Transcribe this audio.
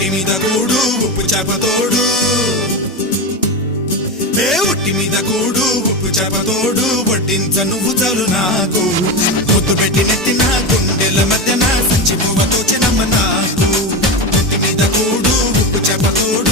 ఒట్టి మీద కూడు ఉప్పు చేప తోడు ఒట్టి మీద కూడు ఉప్పు చేప తోడు వడ్డించ నువ్వు చాలు నాకు ముద్దు పెట్టి నెత్తిన గుండెల మధ్యన సంచి పువ్వ తోచినమ్మ నాకు ఒట్టి మీద కూడు ఉప్పు చేప తోడు